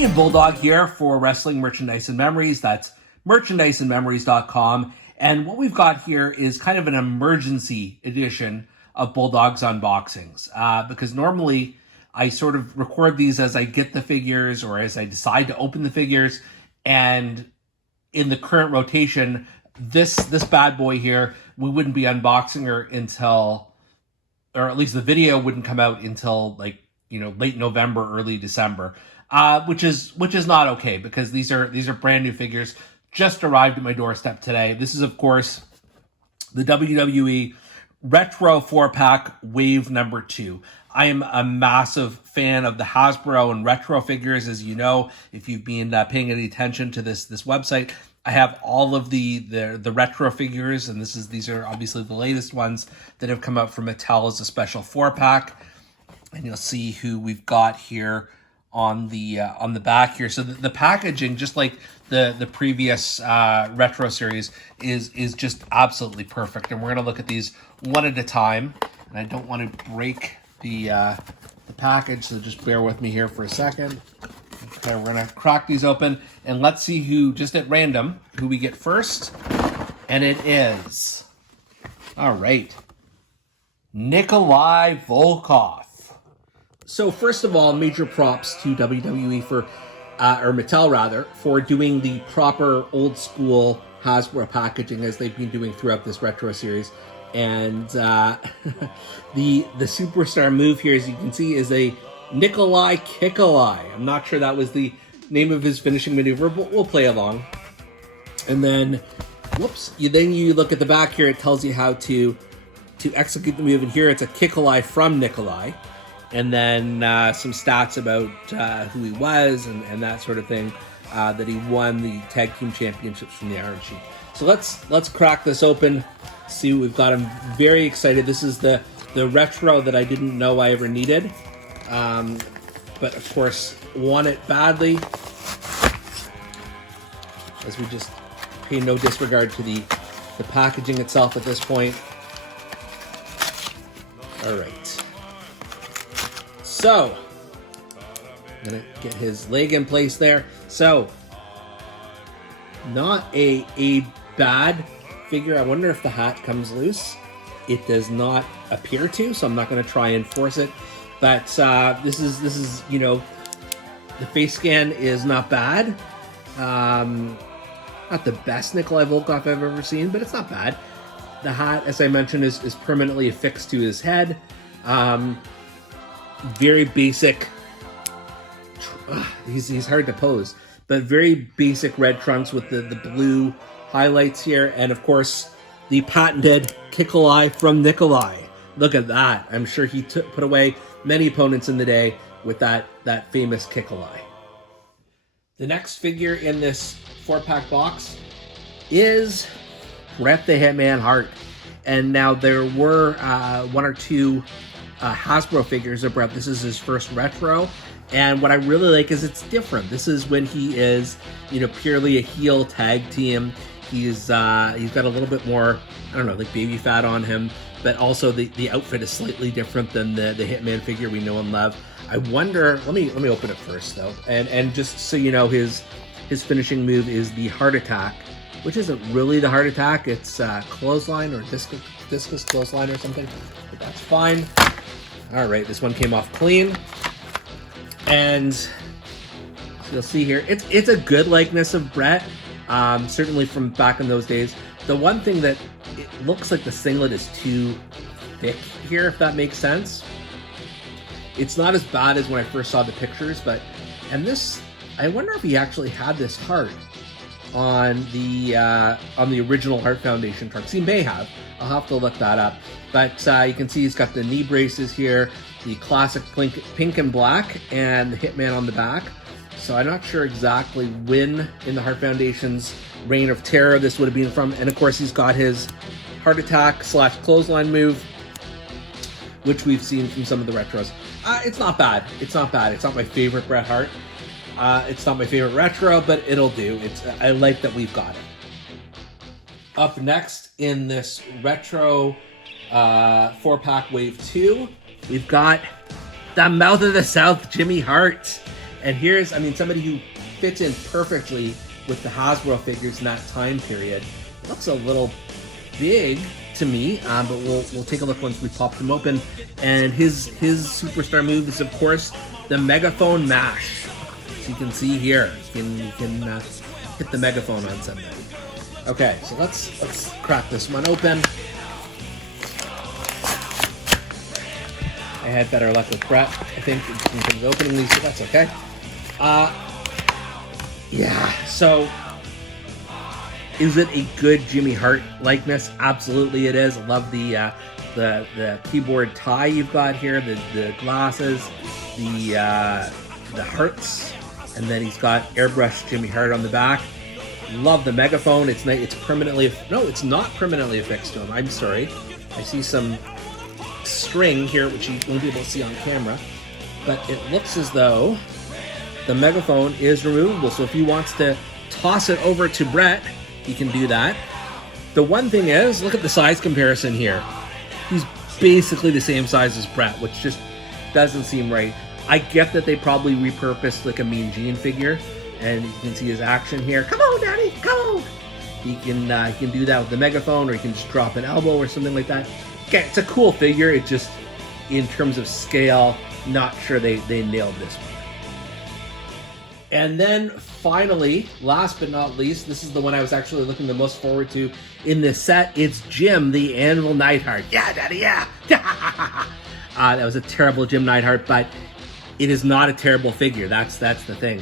Canadian Bulldog here for Wrestling Merchandise and Memories. That's merchandiseandmemories.com. And what we've got here is kind of an emergency edition of Bulldog's unboxings. Because normally I sort of record these as I get the figures or as I decide to open the figures. And in the current rotation, this bad boy here, we wouldn't be unboxing her until, or at least the video wouldn't come out until late November, early December. Which is not okay, because these are brand new figures, just arrived at my doorstep today. This is, of course, the WWE Retro 4-pack Wave number 2. I am a massive fan of the Hasbro and Retro figures, as you know, if you've been paying any attention to this website. I have all of the Retro figures, and these are obviously the latest ones that have come out from Mattel as a special 4-pack. And you'll see who we've got here on the back here. So the packaging, just like the previous Retro series, is just absolutely perfect. And we're gonna look at these one at a time. And I don't want to break the package, so just bear with me here for a second. Okay, we're gonna crack these open and let's see who, just at random, who we get first. And it is, all right, Nikolai Volkov. So first of all, major props to WWE or Mattel rather, for doing the proper old school Hasbro packaging as they've been doing throughout this Retro series. And the superstar move here, as you can see, is a Nikolai Kikolai. I'm not sure that was the name of his finishing maneuver, but we'll play along. And then, whoops, then you look at the back here, it tells you how to execute the move. And here it's a Kikolai from Nikolai. And then some stats about who he was and that sort of thing, that he won the Tag Team Championships from the Iron Sheik. So let's crack this open, see what we've got. I'm very excited. This is the Retro that I didn't know I ever needed. But of course, want it badly, as we just pay no disregard to the packaging itself at this point. All right. So, I'm going to get his leg in place there. So, not a bad figure. I wonder if the hat comes loose. It does not appear to, so I'm not going to try and force it. But this is the face scan is not bad. Not the best Nikolai Volkov I've ever seen, but it's not bad. The hat, as I mentioned, is permanently affixed to his head. Very basic. He's hard to pose, but very basic red trunks with the blue highlights here, and of course the patented Kikolai from Nikolai. Look at that! I'm sure he put away many opponents in the day with that famous Kikolai. The next figure in this 4-pack box is Bret the Hitman Hart, and now there were one or two Hasbro figures of Bret. This is his first Retro, and what I really like is it's different. This is when he is, purely a heel tag team. He's got a little bit more, I don't know, like baby fat on him, but also the outfit is slightly different than the Hitman figure we know and love. I wonder, let me open it first though, and just so you know, his finishing move is the Heart Attack, which isn't really the Heart Attack. It's clothesline or discus clothesline or something, but that's fine. All right, this one came off clean, and you'll see here, it's a good likeness of Bret, certainly from back in those days. The one thing that it looks like the singlet is too thick here, if that makes sense. It's not as bad as when I first saw the pictures, and this, I wonder if he actually had this heart on the original Hart Foundation trunks. He may have. I'll have to look that up. But you can see he's got the knee braces here, the classic pink and black, and the Hitman on the back. So I'm not sure exactly when in the Hart Foundation's reign of terror this would have been from. And of course, he's got his Heart Attack / clothesline move, which we've seen from some of the Retros. It's not bad. It's not bad. It's not my favorite Bret Hart. It's not my favorite Retro, but it'll do. I like that we've got it. Up next in this Retro 4-pack Wave 2, we've got the Mouth of the South, Jimmy Hart. And here's, I mean, somebody who fits in perfectly with the Hasbro figures in that time period. Looks a little big to me, but we'll take a look once we pop them open. And his superstar move is, of course, the megaphone mash. As you can see here, you can hit the megaphone on somebody. Okay, so let's crack this one open. I had better luck with Bret, I think, in terms of opening these, so that's okay. Yeah, so is it a good Jimmy Hart likeness? Absolutely it is. I love the keyboard tie you've got here, the glasses, the hearts, and then he's got airbrushed Jimmy Hart on the back. Love the megaphone. It's permanently, no, it's not permanently affixed to him. I'm sorry. I see some string here, which you won't be able to see on camera, but it looks as though the megaphone is removable. So if he wants to toss it over to Bret, he can do that. The one thing is, look at the size comparison here. He's basically the same size as Bret, which just doesn't seem right. I get that they probably repurposed like a Mean Gene figure, and you can see his action here. Come on, Daddy, come on! He can do that with the megaphone, or he can just drop an elbow or something like that. Okay, it's a cool figure. It just, in terms of scale, not sure they nailed this one. And then finally, last but not least, this is the one I was actually looking the most forward to in this set. It's Jim, the Animal Nightheart. Yeah, Daddy, yeah! That was a terrible Jim Neidhart, but it is not a terrible figure. That's the thing.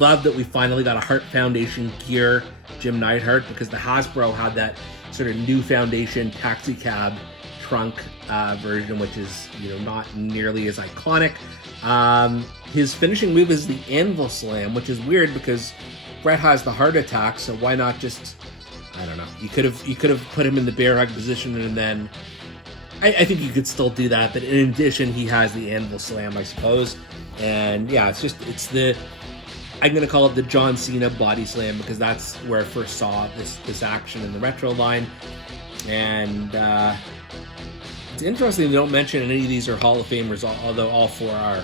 Love that we finally got a Hart Foundation gear Jim Neidhart, because the Hasbro had that sort of new Foundation taxi cab trunk version, which is, you know, not nearly as iconic. His finishing move is the Anvil Slam, which is weird because Bret has the heart attack, so why not just, I don't know. You could have put him in the bear hug position, and then I think you could still do that, but in addition, he has the Anvil Slam, I suppose. And yeah, it's the, I'm going to call it the John Cena body slam, because that's where I first saw this action in the retro line. And it's interesting they don't mention any of these are Hall of Famers, although all four are.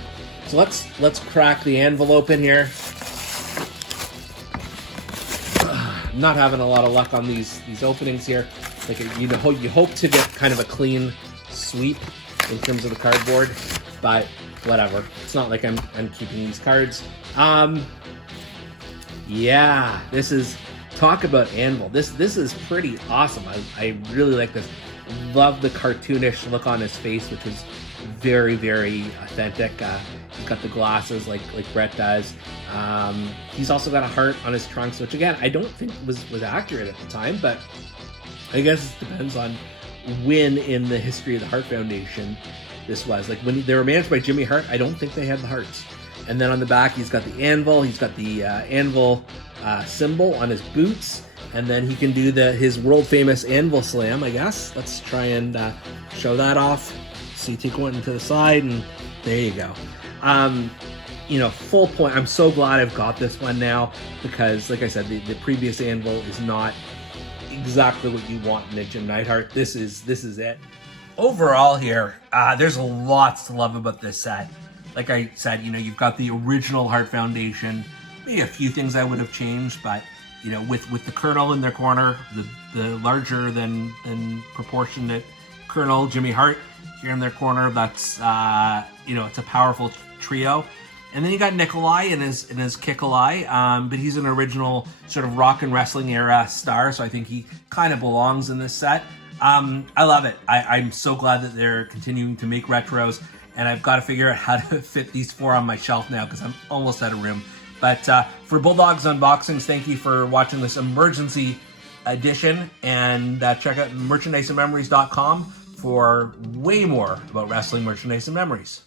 So let's crack the anvil open here. Not having a lot of luck on these openings here. Like, you hope to get kind of a clean sweep in terms of the cardboard, but whatever. It's not like I'm keeping these cards. Yeah, this is, talk about anvil. This is pretty awesome. I really like this. Love the cartoonish look on his face, which is very, very authentic. He's got the glasses like Bret does. He's also got a heart on his trunks, which again I don't think was accurate at the time, but I guess it depends on when in the history of the Hart Foundation this was. Like when they were managed by Jimmy Hart, I don't think they had the hearts. And then on the back, he's got the anvil. He's got the anvil symbol on his boots, and then he can do his world famous anvil slam, I guess. Let's try and show that off. So you take one to the side, and there you go. You know, full point. I'm so glad I've got this one now, because, like I said, the previous anvil is not exactly what you want in a Jim Neidhart. This is it. Overall here, there's lots to love about this set. Like I said, you know, you've got the original Hart Foundation. Maybe a few things I would have changed, but you know, with the Colonel in their corner, the larger than proportionate Colonel Jimmy Hart here in their corner, that's you know, it's a powerful trio. And then you got Nikolai in his Kikolai, but he's an original sort of rock and wrestling era star, so I think he kind of belongs in this set. I love it. I'm so glad that they're continuing to make retros, and I've got to figure out how to fit these four on my shelf now, because I'm almost out of room. But for Bulldog's Unboxings, thank you for watching this emergency edition, and check out merchandiseandmemories.com for way more about wrestling merchandise and memories.